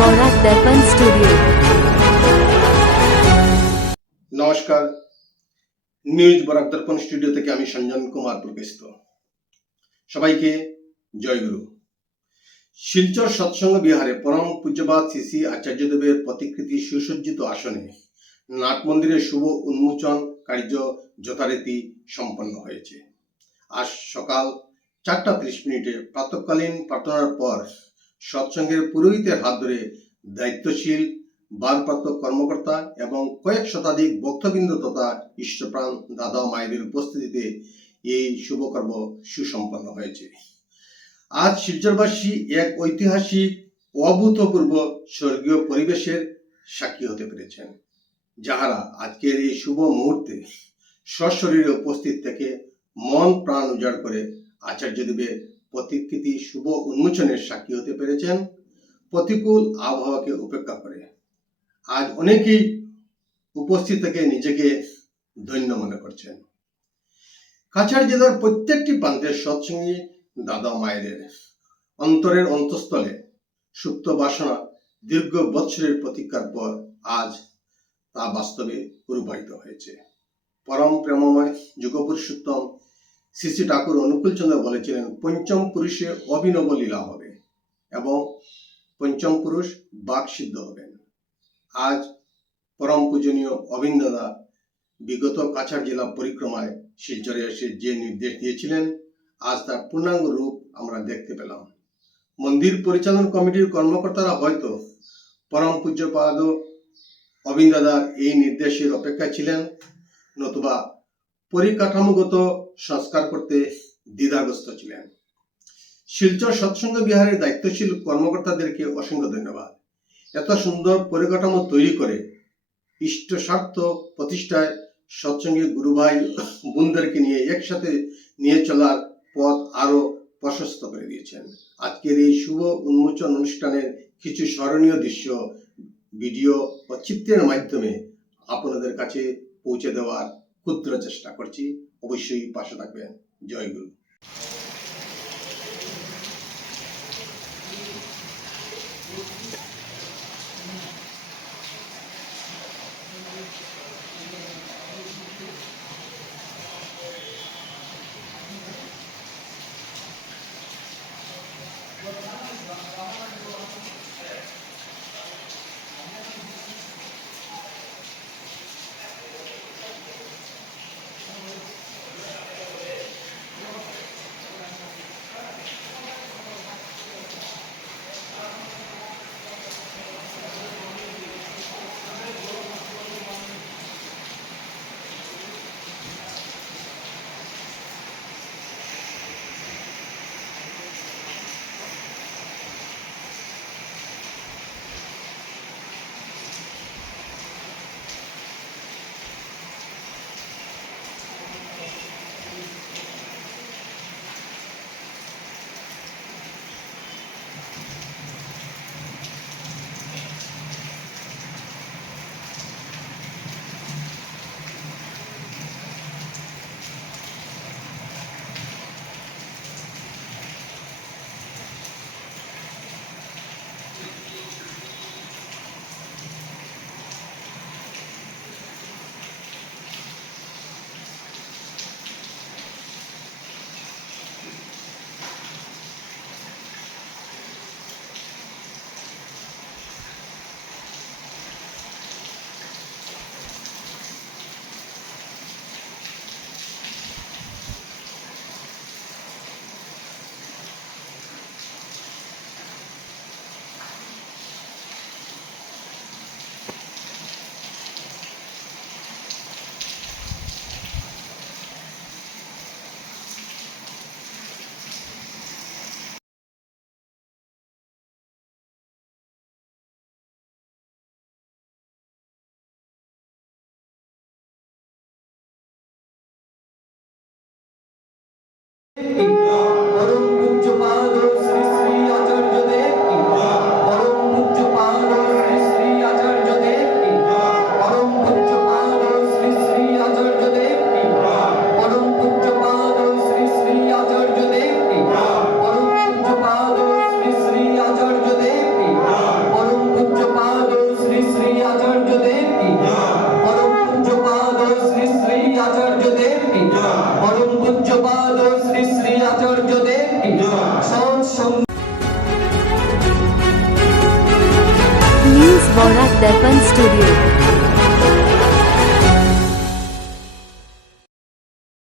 বরাক দর্পণ studio. নমস্কার, news Barak দর্পণ studio থেকে আমি সঞ্জন কুমার প্রকাশিত। সবাইকে জয়গুরু। শিলচর সৎসঙ্গ বিহারে পরম পূজ্যপাদ শ্রী শ্রী আচার্যদেবের প্রতিকৃতি সুসজ্জিত আসনে নাট মন্দিরের শুভ উন্মোচন কার্য যথারীতি সম্পন্ন হয়েছে। আজ সকাল 4:30 প্রাতঃকালীন প্রার্থনার পর সৎসঙ্গের পুরোহিতের হাত ধরে দায়িত্বশীল ভারপ্রাপ্ত কর্মকর্তা এবং কয়েক শতাধিক ভক্তবৃন্দ তথা ইষ্টপ্রাণ দাদা মায়েদের উপস্থিতিতে এই শুভকর্ম সুসম্পন্ন হয়েছে। আজ শিলচরবাসী এক ঐতিহাসিক অভূতপূর্ব স্বর্গীয় পরিবেশের সাক্ষী হতে পেরেছেন, যাহারা আজকের এই শুভ মুহূর্তে সশরীরে উপস্থিত থেকে মন প্রাণ উজাড় করে আচার্যদেবের প্রতিকৃতি শুভ উন্মোচনের সাক্ষী হতে পেরেছেন। প্রতিকূল আবহাওয়াকে উপেক্ষা করে আজ অনেকেই উপস্থিত থেকে নিজেকে ধন্য মনে করছেন। কাছাড় জেলার প্রত্যেকটি প্রান্তের সৎসঙ্গী দাদা মায়েদের অন্তরের অন্তঃস্থলে সুপ্ত বাসনা দীর্ঘ বৎসরের প্রতীক্ষার পর আজ তা বাস্তবে রূপায়িত হয়েছে। পরম প্রেমময় যুগপুরুষোত্তম শ্রী শ্রী ঠাকুর অনুকূল চন্দ্র বলেছিলেন, পঞ্চম পুরুষে অভিনব লীলা হবে এবং পঞ্চম পুরুষ বাক সিদ্ধ হবেন। আজ পরম পূজনীয় অবিন দাদা বিগত কাছাড় জেলা পরিক্রমায় শিলচরে এসে যে নির্দেশ দিয়েছিলেন, আজ তার পূর্ণাঙ্গ রূপ আমরা দেখতে পেলাম। মন্দির পরিচালন কমিটির কর্মকর্তারা হয়তো পরম পূজ্যপাদ অবিন দাদার এই নির্দেশের অপেক্ষায় ছিলেন, নতুবা পরিকাঠামোগত সংস্কার করতে দ্বিধাগ্রস্ত ছিলেন। শিলচর সৎসঙ্গ বিহারের দায়িত্বশীল কর্মকর্তাদেরকে অসংখ্য ধন্যবাদ। এত সুন্দর পরিকাঠামো তৈরি করে ইষ্ট স্বার্থ প্রতিষ্ঠায় সৎসঙ্গী গুরু ভাই বোনদেরকে নিয়ে একসাথে নিয়ে চলার পথ আরো প্রশস্ত করে দিয়েছেন। আজকের এই শুভ উন্মোচন অনুষ্ঠানের কিছু স্মরণীয় দৃশ্য ভিডিও ও চিত্রের মাধ্যমে আপনাদের কাছে পৌঁছে দেওয়ার ক্ষুদ্র চেষ্টা করছি। অবশ্যই পাশে থাকবেন। জয় গুরু। পরম পূজ্যপাদ শ্রী শ্রী আচার্যদেব কি, পরম পূজ্যপাদ শ্রী শ্রী আচার্যদেব কি, পরম পূজ্যপাদ শ্রী শ্রী আচার্যদেব কি, পরম পূজ্যপাদ শ্রী শ্রী আচার্যদেব কি, পরম পূজ্যপাদ শ্রী শ্রী আচার্যদেব কি, পরম নিউজ বরাক দর্পণ স্টুডিও।